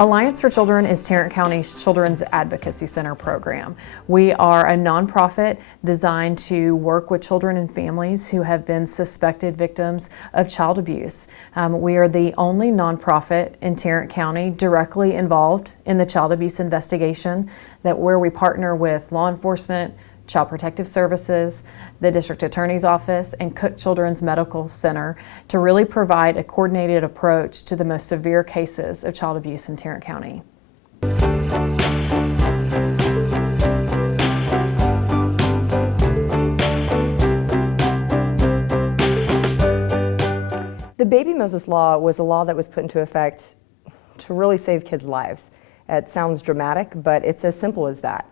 Alliance for Children is Tarrant County's Children's Advocacy Center program. We are a nonprofit designed to work with children and families who have been suspected victims of child abuse. We are the only nonprofit in Tarrant County directly involved in the child abuse investigation, where we partner with law enforcement, Child Protective Services, the District Attorney's Office, and Cook Children's Medical Center to really provide a coordinated approach to the most severe cases of child abuse in Tarrant County. The Baby Moses Law was a law that was put into effect to really save kids' lives. It sounds dramatic, but it's as simple as that.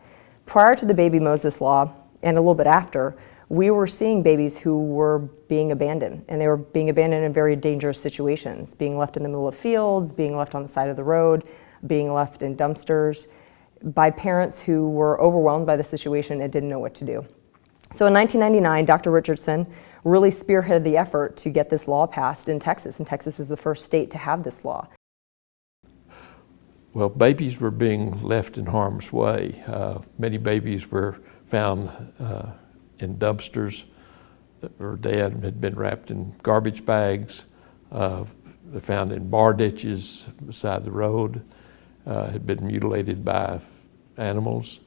Prior to the Baby Moses Law, and a little bit after, we were seeing babies who were being abandoned, and they were being abandoned in very dangerous situations, being left in the middle of fields, being left on the side of the road, being left in dumpsters, by parents who were overwhelmed by the situation and didn't know what to do. So in 1999, Dr. Richardson really spearheaded the effort to get this law passed in Texas, and Texas was the first state to have this law. Well, babies were being left in harm's way. Many babies were found in dumpsters that were dead, had been wrapped in garbage bags. They're found in bar ditches beside the road, had been mutilated by animals.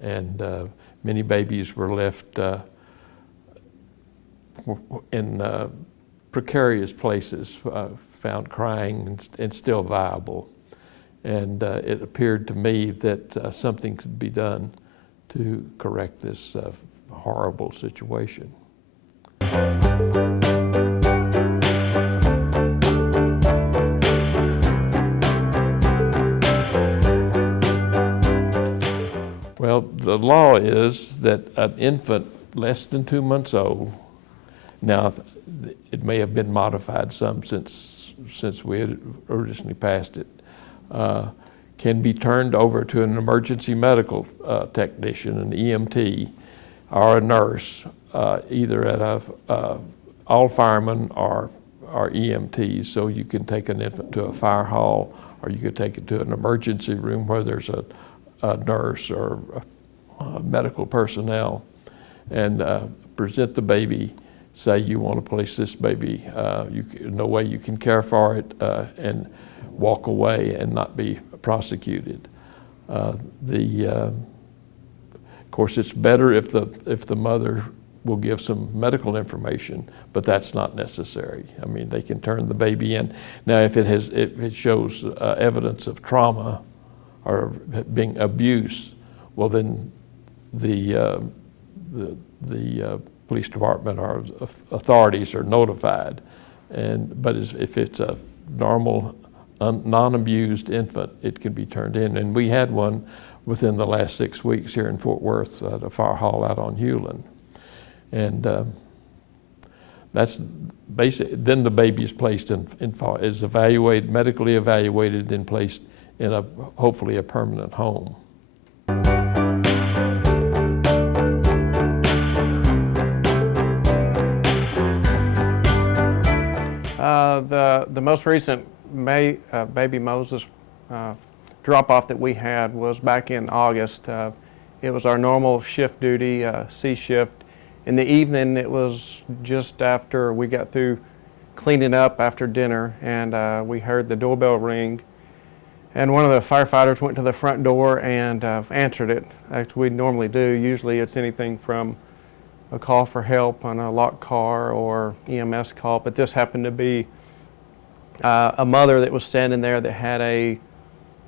And many babies were left in precarious places, found crying and still viable. And it appeared to me that something could be done to correct this horrible situation. Well, the law is that an infant less than 2 months old, now it may have been modified some since we had originally passed it, can be turned over to an emergency medical technician, an EMT, or a nurse, either at all firemen or EMTs. So you can take an infant to a fire hall, or you could take it to an emergency room where there's a nurse or medical personnel, and present the baby. Say you want to place this baby, no way you can care for it, and walk away and not be prosecuted. Of course, it's better if the mother will give some medical information, but that's not necessary. I mean, they can turn the baby in. Now, if it shows evidence of trauma or being abuse, well, then the police department or authorities are notified. But if it's a normal, non-abused infant, it can be turned in. And we had one within the last 6 weeks here in Fort Worth at a fire hall out on Hewlin. And that's basic. Then the baby is placed is evaluated, medically evaluated, and placed in hopefully a permanent home. The most recent Baby Moses drop-off that we had was back in August. It was our normal shift duty, C shift. In the evening, it was just after we got through cleaning up after dinner, and we heard the doorbell ring. And one of the firefighters went to the front door and answered it, as we normally do. Usually it's anything from a call for help on a locked car or EMS call, but this happened to be a mother that was standing there that had a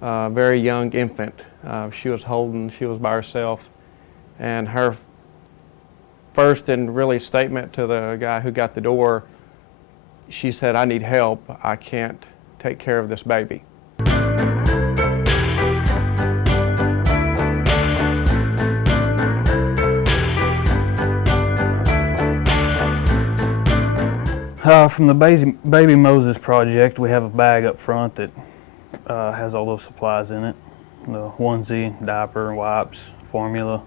very young infant. She was by herself, and her first and really statement to the guy who got the door, she said, "I need help. I can't take care of this baby." From the Baby Moses project, we have a bag up front that has all those supplies in it. The onesie, diaper, wipes, formula.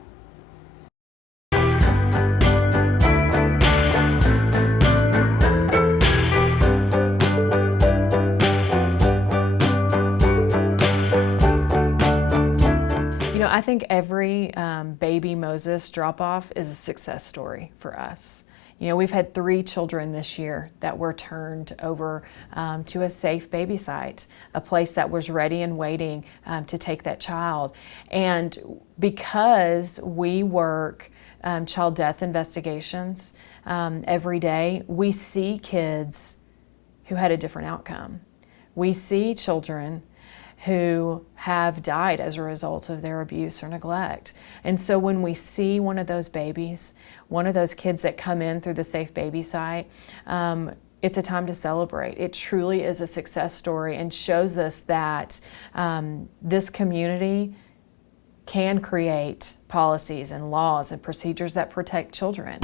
know, I think every baby Moses drop-off is a success story for us. You know, we've had 3 children this year that were turned over to a safe baby site, a place that was ready and waiting to take that child. And because we work child death investigations every day, we see kids who had a different outcome. We see children who have died as a result of their abuse or neglect. And so when we see one of those babies, one of those kids that come in through the Safe Baby site, it's a time to celebrate. It truly is a success story and shows us that this community can create policies and laws and procedures that protect children.